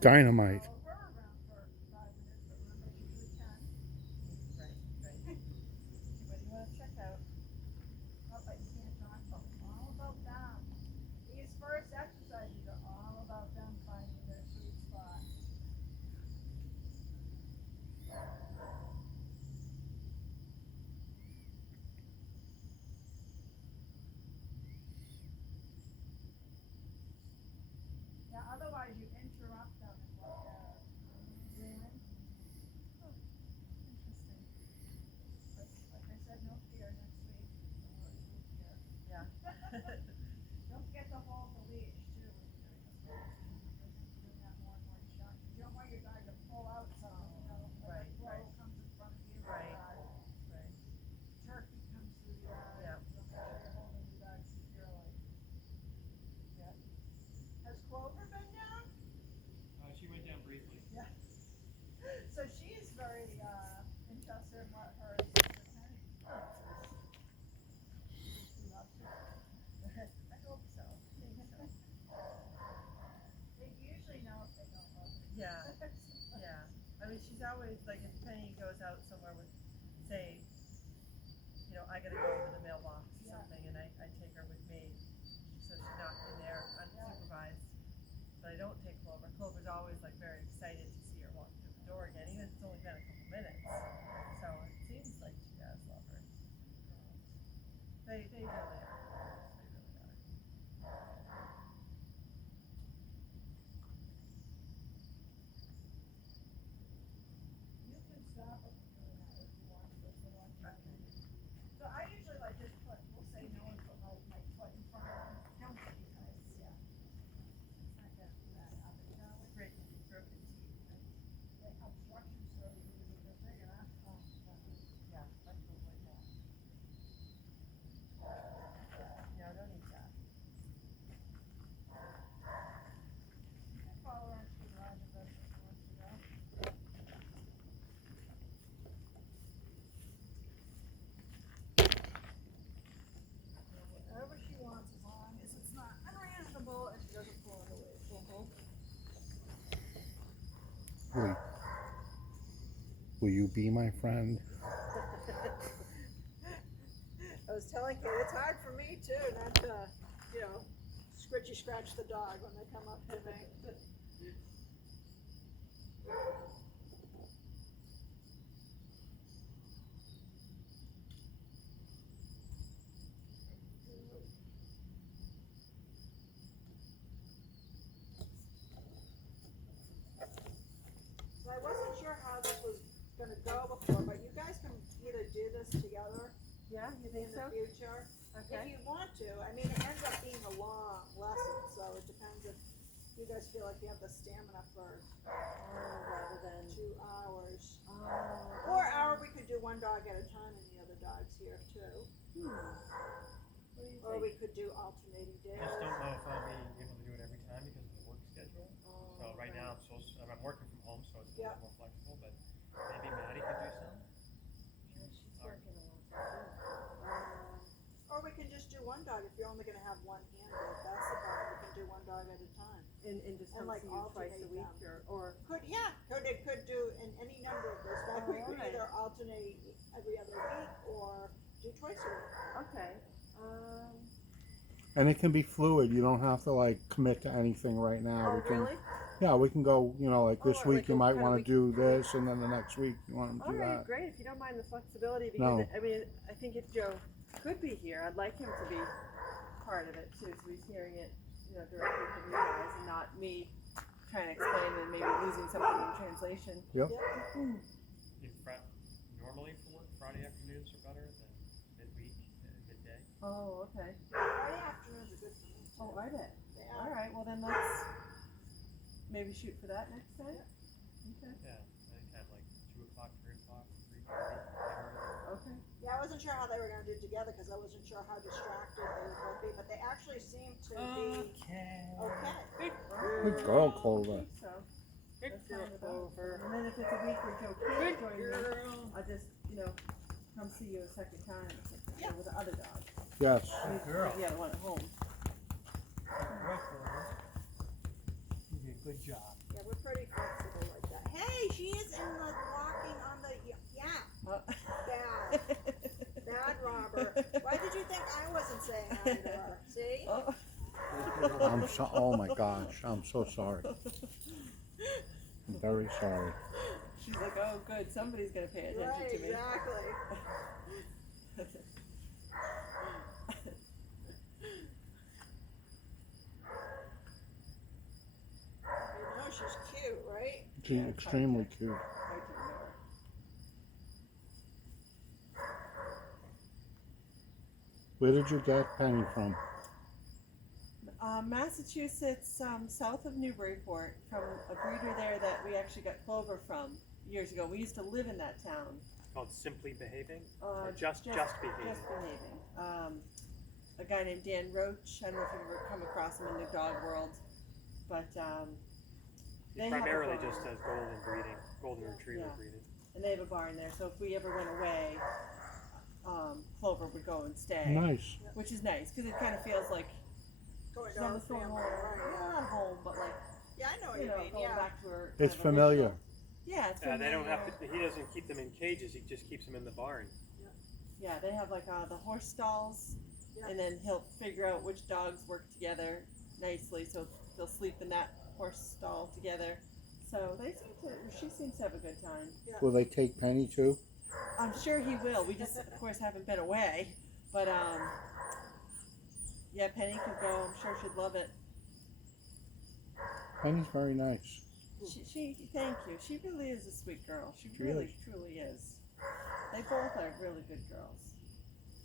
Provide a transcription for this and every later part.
Dynamite. Right, right. What do you want to check out? Oh, interesting. Yeah. Right, right, right, right. Yeah, yeah. She went down briefly. Oh, I hope so. I think so. Yeah, yeah. I mean, she's always like, if Penny goes out somewhere with, say, I gotta go to the mailbox or something, and I take her with me, so she's not in there unsupervised. But I don't take Clover. Clover's always like very excited to see her walk through the door again, even if it's only been a couple minutes. So it seems like she does love her. They really are. They really are. Okay. Break broken teeth, right? Yeah, I can avoid that. No, don't eat that. Will, will you be my friend? I was telling Kate, it's hard for me too, not to, scritchy scratch the dog when they come up to me. So I wasn't sure how this was gonna go before, but you guys can either do this together Yeah, you think in the so? future. If Okay. you want to, I mean, it ends up being a long lesson, so it depends if you guys feel like you have the stamina for Rather than. 2 hours. Oh. Or we could do one dog at a time and the other dog's here too. What do you Or we think? could do alternating days. I just don't know if I'll be able to do it every time because of the work schedule. So right now I'm working from home, so it's a Yeah. little more flexible, but maybe Maddie could do some. Yeah, she's Or- working a lot too. Or we can just do one dog if you're only gonna have one handed, that's the problem, we can do one dog at a time. And just And, come like, see you twice a alternate week them. or. It could do in any number of those, like we could Alright. either alternate every other week or do twice a week. Okay. And it can be fluid. You don't have to like commit to anything right now. Oh, We can, really? yeah, we can go. Like Oh, this like week, you a might kinda want to week- do this, and then the next week you want to All do right, that. great. If you don't mind the flexibility, because No. I mean, I think if Joe could be here, I'd like him to be part of it too, so he's hearing it, directly from you guys, and not me trying to explain and maybe losing something in translation. Yep. If normally for work, Friday afternoons are better than midweek and midday. Oh, okay. Friday afternoons are good for me. Oh, are they? They All are. right. Well, then let's maybe shoot for that next time. Okay. Yeah, I think kind of like 2 o'clock, 3 o'clock, 3:30. Okay. Yeah, I wasn't sure how they were gonna do it together, cause I wasn't sure how distracted they would both be, but they actually seem to be okay. Good girl, Clover. I think so. Let's do it, Clover. And then if it's a week where Joe can't join me, I'll just, come see you a second time or something, Yeah. with the other dog. Yes. Girl. Yeah, the one at home. Good girl, Clover. You'd be a Good job. Yeah, we're pretty flexible like that. Hey, she is in the walking on the, bad, bad Robert. Why did you think I wasn't saying hi to her? See? Oh. Oh my gosh, I'm so sorry. I'm very sorry. She's like, oh, good, somebody's gonna pay attention Right, to me. exactly. You know she's cute, right? She's extremely cute. I do know. Where did you get Penny from? Massachusetts, south of Newburyport, from a breeder there that we actually got Clover from years ago. We used to live in that town. Called Simply Behaving? Or just Behaving? Just Behaving. A guy named Dan Roach. I don't know if you've ever come across him in the dog world, but He they have a primarily barn. just does golden retriever Yeah. breeding. And they have a barn there, so if we ever went away, Clover would go and stay. Nice. Which is nice, because it kind of feels like Going she's to our almost going family, home. right, Well, not home, but like, yeah, I know what you you know, mean, going yeah. back to her. It's kind of familiar. original- Yeah, it's familiar. They don't have to. He doesn't keep them in cages. He just keeps them in the barn. Yeah, they have like the horse stalls, Yeah. and then he'll figure out which dogs work together nicely, so they'll sleep in that horse stall together. So she seems to have a good time. Will they take Penny too? I'm sure he will. We just, of course, haven't been away, but yeah, Penny could go. I'm sure she'd love it. Penny's very nice. She thank you. She really is a sweet girl. She really, truly is. They both are really good girls.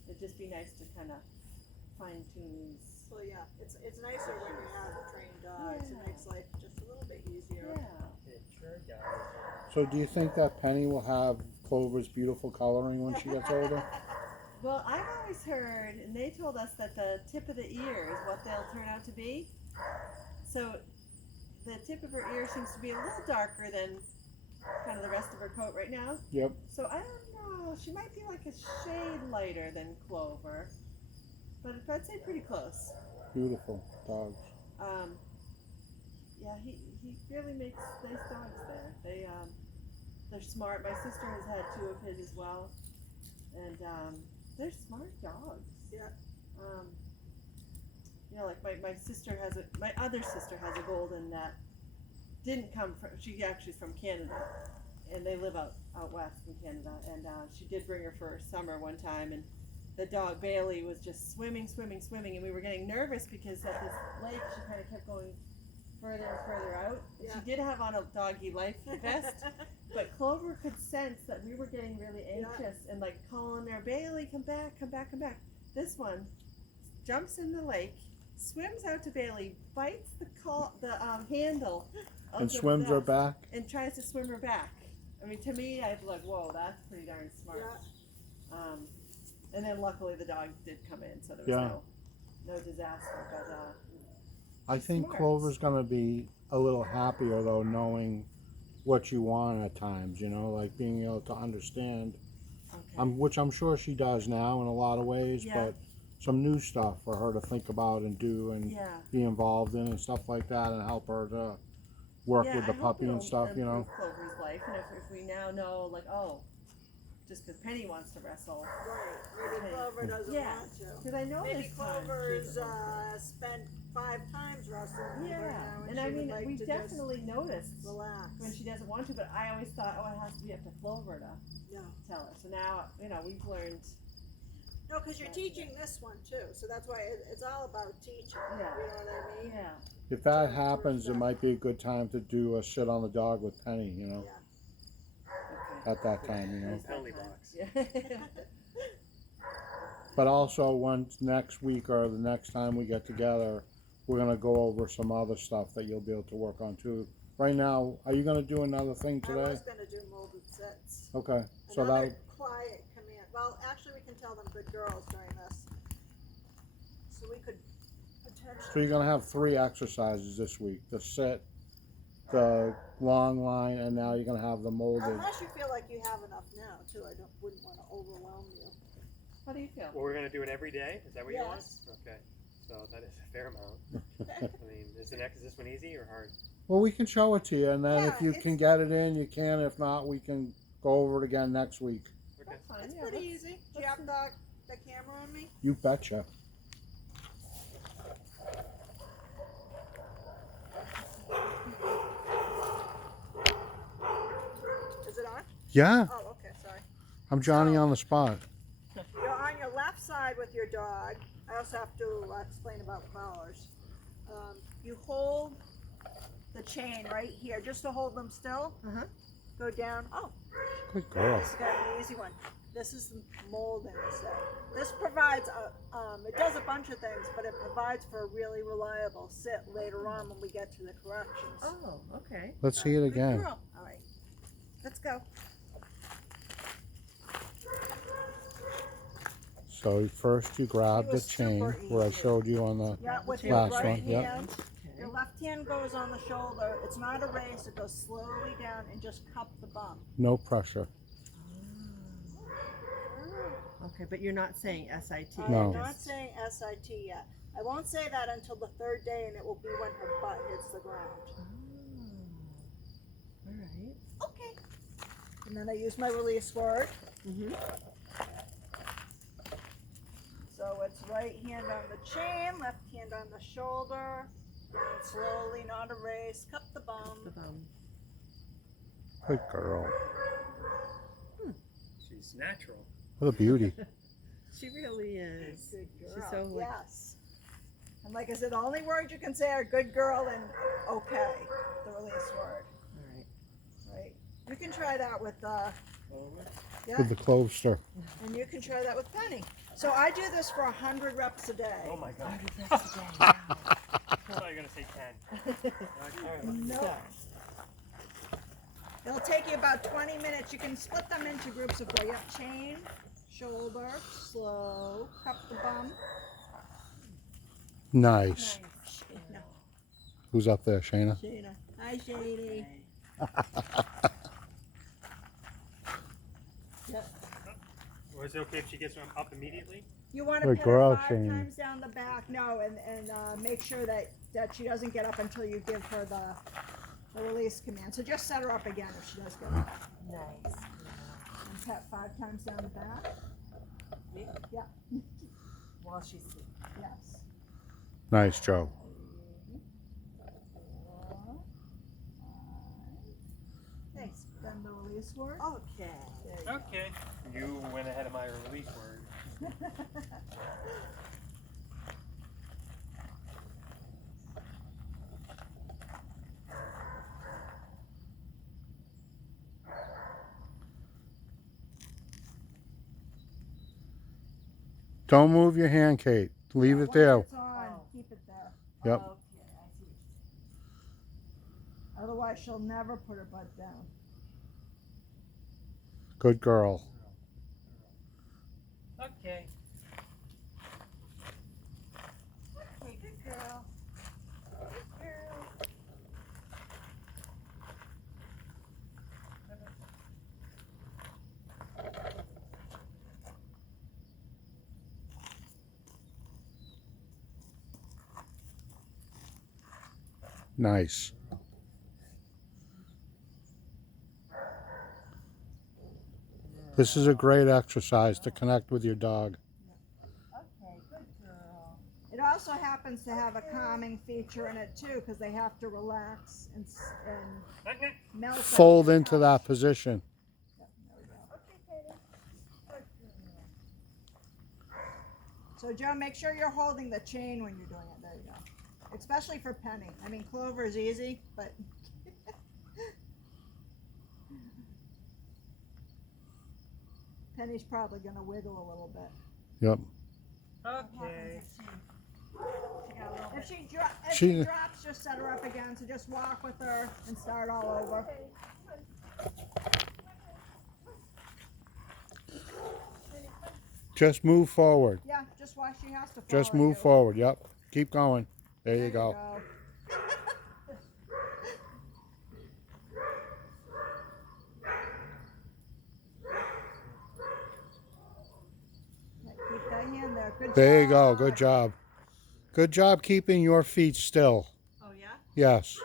It'd just be nice to kind of fine tune these. Well, yeah, it's nicer when you have trained dogs. It Yeah. makes life just a little bit easier. Yeah. It sure does. So do you think that Penny will have Clover's beautiful coloring when she gets older? Well, I've always heard, and they told us that the tip of the ear is what they'll turn out to be. So the tip of her ear seems to be a little darker than kind of the rest of her coat right now. Yep. So I don't know. She might be like a shade lighter than Clover, but I'd say pretty close. Beautiful dogs. Yeah, he really makes nice dogs there. They're smart. My sister has had two of his as well, and they're smart dogs. Yeah. You know, like my sister my other sister has a golden that didn't come from. She actually is from Canada, and they live out west in Canada. And she did bring her for summer one time, and the dog Bailey was just swimming, and we were getting nervous because at this lake she kind of kept going further and further out. And Yeah. She did have on a doggy life vest, but Clover could sense that we were getting really anxious and like calling her, Bailey, come back. This one jumps in the lake, swims out to Bailey, bites the handle of And the swims her vest, back? and tries to swim her back. I mean, to me, I'd be like, whoa, that's pretty darn smart. Yeah. And then luckily the dog did come in, so there was no disaster. But I think smart. Clover's gonna be a little happier though, knowing what you want at times, you know, like being able to understand, okay. which I'm sure she does now in a lot of ways, Yeah. but some new stuff for her to think about and do and Yeah. be involved in and stuff like that, and help her to work Yeah, with the I hope puppy and it'll stuff, you know. improve Clover's life, and if we now know, like, oh, just because Penny wants to wrestle, Right. Maybe Clover doesn't Yeah. want to. because I know Maybe this time she Clover's doesn't want spent 5 times wrestling to. right Yeah, now, and she I would mean, like we to definitely noticed just relax. when she doesn't want to, but I always thought, oh, it has to be up to Clover to Yeah. tell her. So now, we've learned. No, because you're teaching this one too, so that's why it's all about teaching. Yeah. You know what I mean? Yeah. If that to happens, it respect. might be a good time to do a sit on the dog with Penny, you know, Yeah. Okay. at that time, you know. There's that Penalty time. box. Yeah. But also, once next week or the next time we get together, we're gonna go over some other stuff that you'll be able to work on too. Right now, are you gonna do another thing I today? was gonna do molded sets. Okay, so Another that quiet command. Well, actually, we can tell them good girls during this. So we could so potentially. you're gonna have 3 exercises this week: the sit, the long line, and now you're gonna have the molded. Unless you feel like you have enough now, too. Wouldn't want to overwhelm you. How do you feel? Well, we're gonna do it every day. Is that what you want? Yes. Okay. So that is a fair amount. I mean, is this one easy or hard? Well, we can show it to you, and then if Yeah, you can get it in, you can. If not, we can go over it again next week. Okay. That's fine, It's yeah, pretty let's- easy. Do you have the camera on me? You betcha. Is it on? Yeah, Oh, okay, sorry. I'm Johnny on the spot. You're on your left side with your dog. I also have to explain about collars. You hold the chain right here, just to hold them still. Uh-huh. Go down. Oh, Good girl. this is gonna be an easy one. This is the molding set. This provides it does a bunch of things, but it provides for a really reliable sit later on when we get to the corrections. Oh, okay. Let's see it Good again. girl. All right, let's go. So first you grab It the was chain super where I easy. showed you on the. Yeah, with the your last right one, yep. hand. Okay. Your left hand goes on the shoulder. It's not a race. It goes slowly down and just cup the bum. No pressure. Okay, but you're not saying SIT. No. I'm not saying SIT yet. I won't say that until the third day, and it will be when her butt hits the ground. All right. Okay. And then I use my release word. Mm-hmm. So it's right hand on the chain, left hand on the shoulder. Down slowly, not a race. Cup the The bum. bum. Good girl. She's natural. What a beauty. She really is. Good girl. She's so like. Yes. And like I said, the only words you can say are good girl and okay. The release word. All right. Right. You can try that with yeah, With the Clover. and you can try that with Penny. So I do this for 100 reps a day. Oh my god. Oh, I thought you were gonna say 10. Okay. No. It'll take you about 20 minutes. You can split them into groups of four. Yep, chain, shoulder, slow, cup the bum. Nice. No, Who's up there, Shayna? Shana. Hi, Shady. Yep. Was it okay if she gets them up immediately? You want to Good pin girl, her 5 Shane. times down the back. No, and make sure that she doesn't get up until you give her the release command. So just set her up again if she does get up. Nice. And pat 5 times down the back. Me? Yeah. While she's sleeping. Yes. Nice, Joe. 4, 5. Thanks. Then the release word. Okay. There you go. Okay. You went ahead of my release word. Don't move your hand, Kate. Leave it Once there. it's on, keep it there. Yep. Okay, I see. Otherwise, she'll never put her butt down. Good girl. Okay. Okay, good girl. Good girl. Nice. This is a great exercise to connect with your dog. Okay, good girl. It also happens to have a calming feature in it too, because they have to relax and Okay. melt. it. Fold into that position. Yep, there we go. Okay, Katie. Good girl. So Joe, make sure you're holding the chain when you're doing it. There you go. Especially for Penny. I mean, Clover is easy, but Penny's probably going to wiggle a little bit. Yep. Okay. If she She- drops, just set her up again. So just walk with her and start all over. Just move forward. Yeah, just watch. She has to follow Just move you. forward. Yep. Keep going. There There you go. Yeah, keep that hand there. Good There you go. job. Good job. Good job keeping your feet still. Oh yeah. Yes.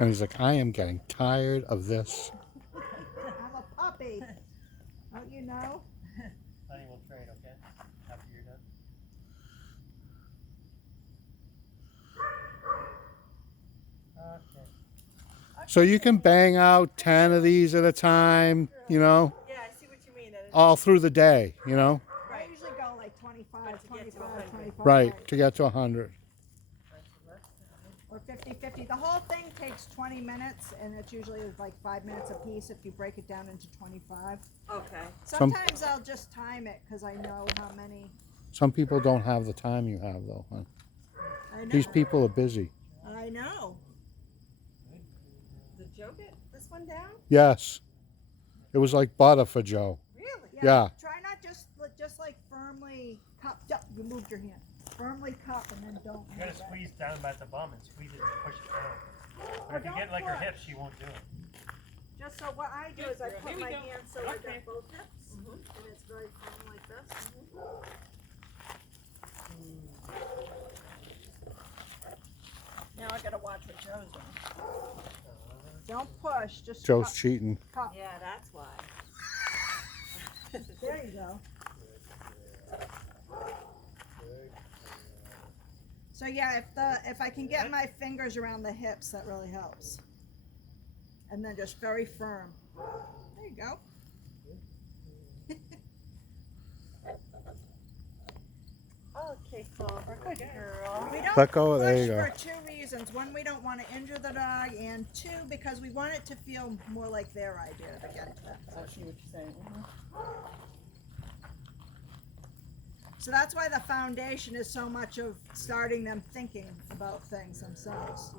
And he's like, I am getting tired of this. I'm a puppy. Don't you know? Honey, we'll trade, okay? After you're done. Okay. So you can bang out 10 of these at a time, you know, Yeah, I see what you mean. That is all through the day, you know. I right. usually go like 25, But to get to 100. 25. Right, to get to 100. Or 50-50. The whole thing takes 20 minutes, and it's usually like 5 minutes a piece if you break it down into 25. Okay. Sometimes I'll just time it because I know how many. Some people don't have the time you have, though, huh? I know. These people are busy. I know. Did Joe get this one down? Yes. It was like butter for Joe. Really? Yeah. Try not just like firmly cup. Yup, you moved your hand. Firmly cup and then don't. You gotta move it. squeeze down by the bum and squeeze it and push it down. Or But if you don't get like her push. hips, she won't do it. Just so what I do is I Here put we my go. hand so I Okay. got both hips, and it's very firm like this. Now I gotta watch what Joe's doing. Don't push, just Joe's cup, cheating. cup. Yeah, that's why. There you go. So yeah, if I can get my fingers around the hips, that really helps. And then just very firm. There you go. Okay, Clover. Good girl. We don't Let go, there push you go. for 2 reasons. One, we don't want to injure the dog, and 2, because we want it to feel more like their idea to get to them. I see what you're saying. So that's why the foundation is so much of starting them thinking about things themselves.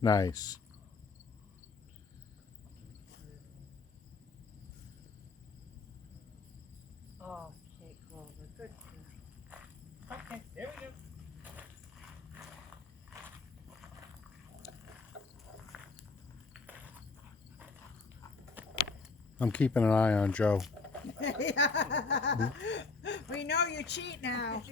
Nice. Okay, Clover. Good girl. Okay, there we go. I'm keeping an eye on Joe. We know you cheat now.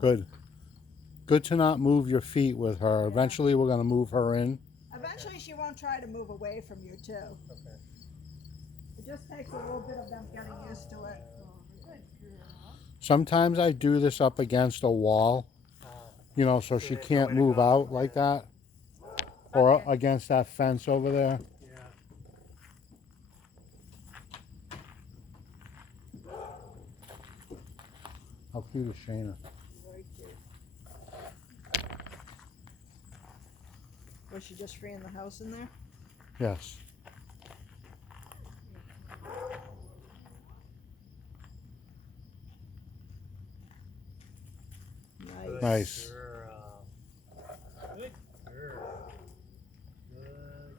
Good. Good to not move your feet with her. Eventually, we're going to move her in. Eventually, she won't try to move away from you, too. Okay. It just takes a little bit of them getting used to it. Sometimes I do this up against a wall, you know, so she can't move out like that. Or against that fence over there. Yeah. How cute is Shayna? Very cute. Was she just freeing the house in there? Yes. Nice. Nice. Girl. Good girl. Good girl.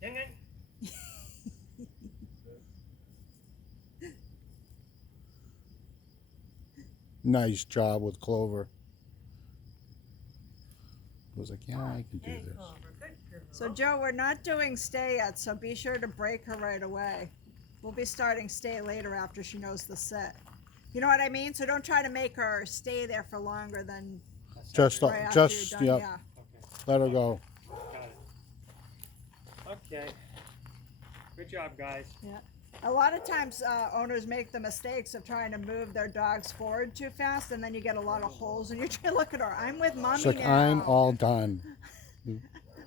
Dang it. Nice job with Clover. I was like, yeah, I can do Hey, this. Clover. Good girl. So, Joe, we're not doing stay yet, so be sure to break her right away. We'll be starting stay later after she knows the set. You know what I mean? So don't try to make her stay there for longer than Just, right after just, you're done. yep. Yeah. Okay, Let her go. got it. Okay. Good job, guys. A lot of times owners make the mistakes of trying to move their dogs forward too fast, and then you get a lot of holes in your tree. Look at her. I'm with mommy It's like, now. I'm all done.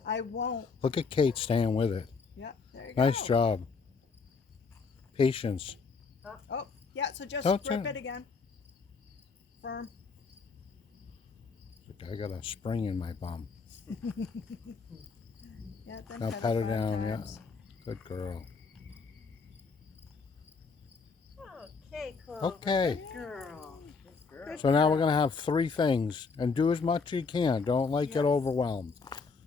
I won't. Look at Kate staying with it. Yep, there you Nice go. job. Patience. Oh, yeah, so just Don't grip turn. it again. Firm. I got a spring in my bum. Yeah, then Now pet pat her 5 down, yeah. times. Good girl. Okay, Clover. Okay. Good girl. Good girl. So now we're going to have 3 things. And do as much as you can. Don't get Yes. overwhelmed.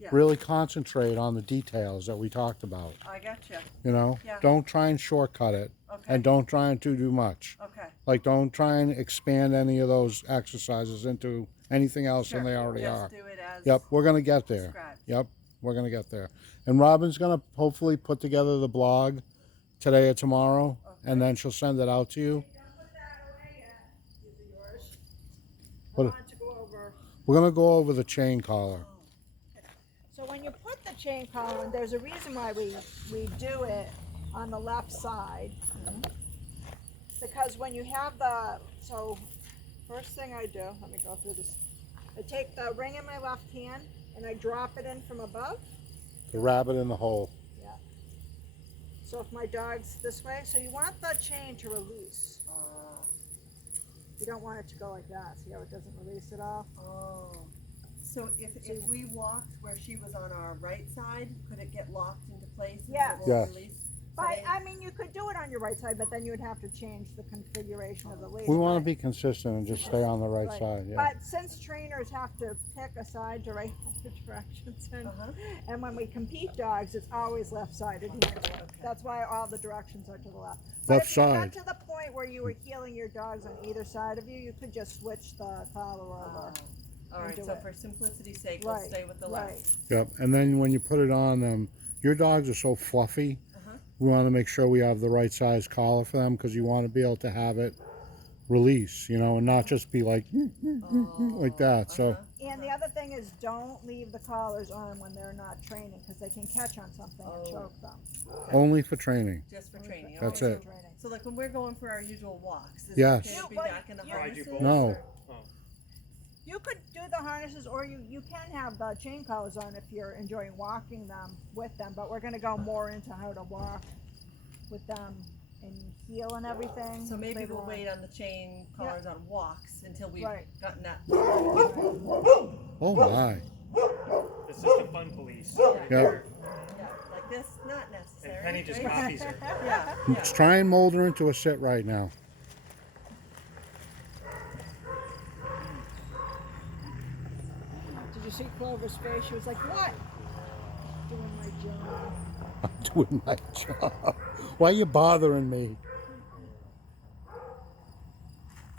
Yeah. Really concentrate on the details that we talked about. I gotcha. You know? Yeah. Don't try and shortcut it. Okay. And don't try and do much. Okay. Like, don't try and expand any of those exercises into anything else than they already Just are. do it as Yep, we're going to get there. described. Yep. We're gonna get there. And Robin's gonna hopefully put together the blog today or tomorrow, and then she'll send it out to you. Don't put that away yet. These are yours. I What- want to go over. We're gonna go over the chain collar. So when you put the chain collar in, there's a reason why we do it on the left side. Because when you have so first thing I do, let me go through this. I take the ring in my left hand and I drop it in from above. The rabbit in the hole. Yeah. So if my dog's this way, so you want the chain to release. You don't want it to go like that. See how it doesn't release at all? Oh. So if we walked where she was on our right side, could it get locked into place? and Yes. it won't Yes. release? But I mean, you could do it on your right side, but then you would have to change the configuration of the lead. We want to be consistent and just stay on the right Right. side. Yeah. But since trainers have to pick a side to write the directions in, Uh-huh. and when we compete dogs, it's always left-sided usually. That's why all the directions are to the left. But Left if you side. got to the point where you were heeling your dogs on either side of you, you could just switch the collar over. All right, do so it. for simplicity's sake, we'll Right, stay with the right. left. Yep. And then when you put it on them, your dogs are so fluffy. Uh-huh. We want to make sure we have the right size collar for them because you want to be able to have it release, and not just be like like that. So Uh-huh. And the other thing is, don't leave the collars on when they're not training, because they can catch on something and Oh. choke them. only for training. Just for training. That's okay. it. Training. So like when we're going for our usual walks, is Yes. it okay to be You- back in the you- harnesses? No. or- You could do the harnesses, or you can have the chain collars on if you're enjoying walking them with them, but we're gonna go more into how to walk with them and heel and everything. So maybe later we'll on. wait on the chain collars on walks until we've Right. gotten that. Oh my. This is the fun police. right Yeah. here. Yeah, like this, not necessary. And Penny just right? copies her. Yeah, Let's try and mold her into a sit right now. Did you see Clover's face? She was like, "What?" Doing my job. I'm doing my job. Why are you bothering me?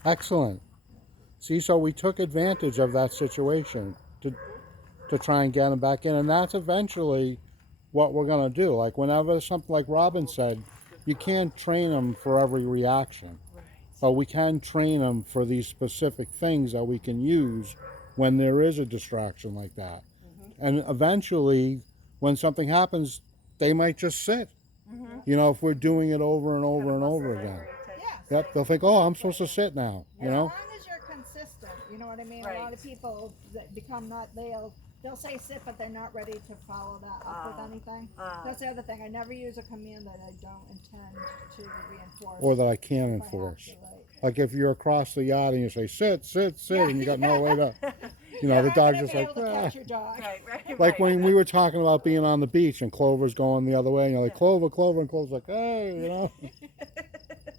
Excellent. See, so we took advantage of that situation to try and get them back in, and that's eventually what we're gonna do. Like whenever something like Robin said, you can't train them for every reaction, right. but we can train them for these specific things that we can use when there is a distraction like that. And eventually, when something happens, they might just sit. If we're doing it over and over and over again. Yes. Yep, they'll think, oh, I'm supposed to sit now, As long as you're consistent, you know what I mean. A lot Right. of people that become not they'll say sit, but they're not ready to follow that up with anything. That's the other thing. I never use a command that I don't intend to reinforce. Or that I can if I have enforce. to, right. Like if you're across the yard and you say, sit, sit, sit, and you got no way to, the You're dog's not gonna just be like, able to "Ah." catch your dog. Right. Like when we were talking about being on the beach and Clover's going the other way, and you're like, Clover, Clover, and Clover's like, hey,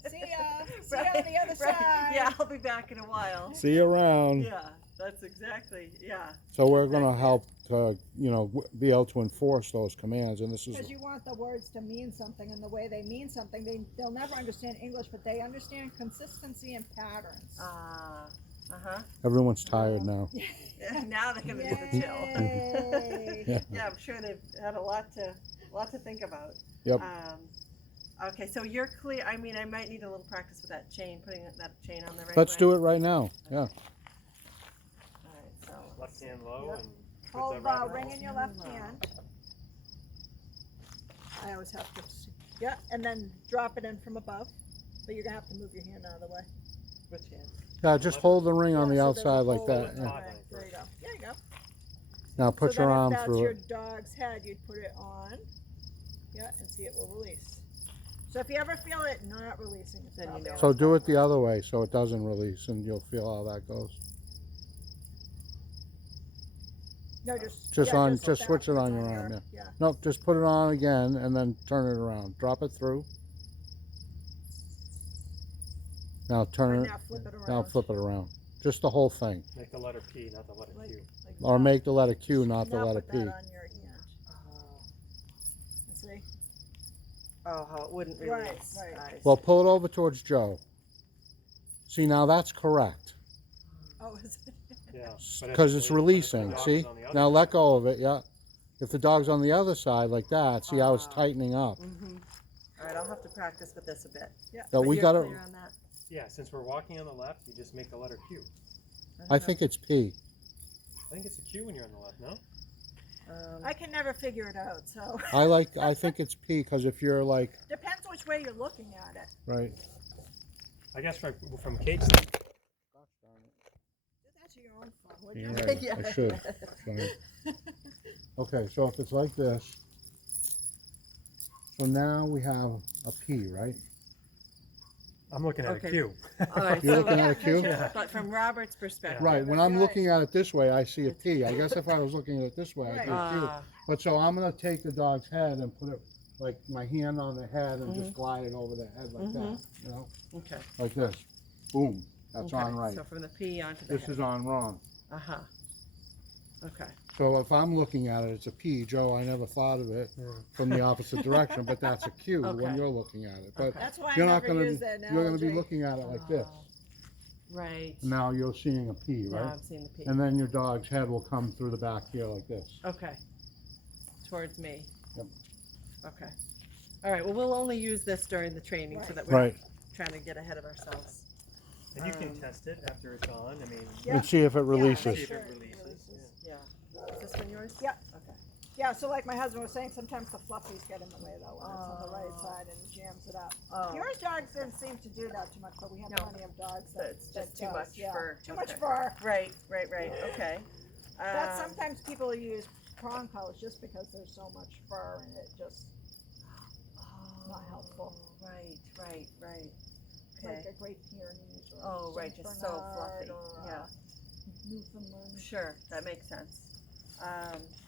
See ya. See ya on the other side. Yeah, I'll be back in a while. see you around. Yeah, that's exactly, yeah. So we're going to help to, be able to enforce those commands, and this is, Because you want the words to mean something, and the way they mean something, they'll never understand English, but they understand consistency and patterns. Uh-huh. everyone's tired now. Yeah, now they're gonna do the chill. Yay. Yeah, I'm sure they've had a lot to think about. Yep. Okay, so you're clear. I mean, I might need a little practice with that chain, putting that chain on the right Let's way. do it right now. Yeah. All right, so Left hand low Yep. and put Hold the the rabbit ring hole. in your left hand. I always have to, yeah, and then drop it in from above. But you're gonna have to move your hand out of the way. which hand? Yeah, just hold the ring on the Yeah, so outside then like hold that. it Yeah. that way. There you go. There you go. Now put so your then arm if that's through your it. dog's head, you'd put it on. Yeah, and see it will release. So if you ever feel it not releasing, it's Then you probably know. So do it the other way so it doesn't release, and you'll feel how that goes. No, just Just switch it on your arm, Yeah. Nope, just put it on again and then turn it around. Drop it through. Now turn And it. now flip it around. Now flip it around. Just the whole thing. Make the letter P, not the letter Like, Q. like Or that. make the letter Q, not the Now letter put P. that on your hand. And see? Oh, how it wouldn't release. Right. I see. Well, pull it over towards Joe. See, now that's correct. Oh, is it? Yeah. Because it's releasing, see? Now let go of it, yeah. If the dog's on the other side like that, see how it's Ah. tightening up. Mm-hmm. All right, I'll have to practice with this a bit. Yeah. So But we you're gotta, clear on that? Yeah, since we're walking on the left, you just make the letter Q. I don't think it's P. I think it's a Q when you're on the left, no? know. I can never figure it out, so. I think it's P because if you're like, Depends which way you're looking at it. right. I guess from Kate's. Do that to your own fun, would you? You're right, Yeah. I should. Sorry. Okay, so if it's like this, so now we have a P, right? I'm looking at Okay. a Q. All right, You're so- looking at a Q? Yeah. But from Robert's perspective. Right, when I'm Right. looking at it this way, I see a P. I guess if I was looking at it this way, I'd see a Q. Ah, But so I'm gonna take the dog's head and put it, like my hand on the head and just glide it over the head like that, you know? okay. Like this. Boom, that's Okay, on right. So from the P onto the This head. is on wrong. Uh-huh. Okay. So if I'm looking at it, it's a P. Joe, I never thought of it from the opposite direction, but that's a Q when Okay. you're looking at it. But Okay. That's why I you're not never gonna use be, that you're gonna be analogy. looking at it like this. Oh, right. Now you're seeing a P, Now right? I'm seeing the P. And then your dog's head will come through the back here like this. Okay. Towards me. Yep. Okay. All right. Well, we'll only use this during the training so that we're Right. not trying to get ahead of ourselves. And you can test it after it's on. I mean, Yeah. And see if it see releases. if Sure, it it releases. releases. Yeah. Yeah. Is this one yours? Yeah. Okay. Yeah, so like my husband was saying, sometimes the fluffies get in the way though, when it's on the right side and jams it up. Oh. Yours dogs don't seem to do that too much, but we have No. plenty of dogs So that it's that just too does, much yeah. fur. Too much Okay. fur. Right. Okay. But sometimes people use prong collars just because there's so much fur and it just not helpful. Right. like Okay. a Great Pyrenees or Oh, right, Saint just so Bernard fluffy. or, Yeah. Newfoundland. Sure. That makes sense.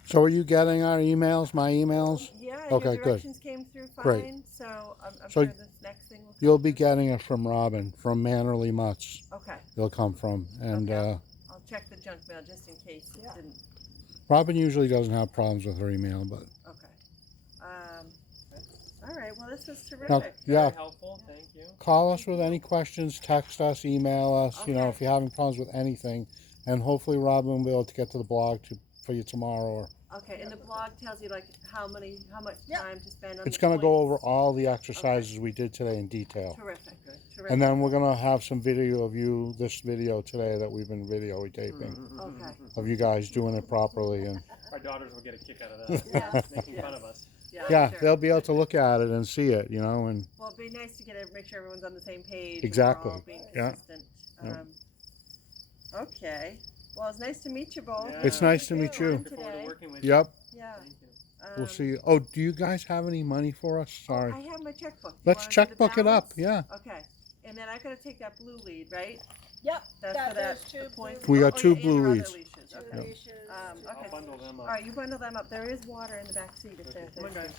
So are you getting our emails, my emails? Yeah. Okay, Your good. directions came through fine. Great. So I'm So sure this next thing will come You'll be through. getting it from Robin, from Mannerly Mutts. Okay. It'll come from. And Okay. I'll check the junk mail just in case it Yeah. didn't. Robin usually doesn't have problems with her email, but Okay. All right. Well, this was terrific. now, yeah, Very helpful. Thank you. call us with any questions, text us, email us, you know, Okay. if you're having problems with anything. And hopefully Robin will be able to get to the blog for you tomorrow. Or Okay. And the blog tells you like how much Yeah. time to spend on. it's the going to go over points. all the exercises we did today in detail. Terrific. And then we're going to have some video of you, this video today that we've been videotaping, Okay. of you guys doing it properly. And Our daughters will get a kick out of that. Yes, Making fun yes. of us. yeah, Sure. they'll be able to look at it and see it, you know, and Well, it'd be nice to make sure everyone's on the same page. and Exactly. we're all being Yeah. consistent. Yeah. Okay. Well, it's nice to meet you both. Yeah. It's nice to meet you. Looking forward to Today. working with you. Yep, Yeah. Thank you. we'll see. Oh, do you guys have any money for us? Sorry. I have my checkbook. You Let's wanna do the checkbook it up, balance? yeah. Okay. And then I gotta take that blue lead, right? Yep, That's that, for that there's two the points. We got Oh, two yeah, and blue your other leads. leashes. two Okay. leashes. Okay. I'll bundle them All up. right, you bundle them up. There is water in the back seat if they're Come on, guys.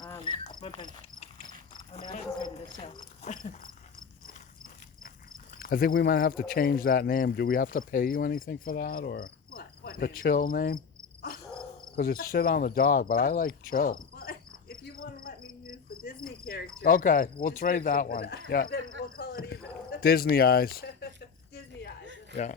Um, Come on, Pen. oh, Max's ready to chill. I think we might have to change that name. Do we have to pay you anything for that, or What the Chill name? Because it's sit on the dog, but I like Chill. Well, if you want to let me use the Disney character. Okay, we'll trade description that for one. Yeah, Then we'll call it even. Disney eyes. Disney eyes. Yeah.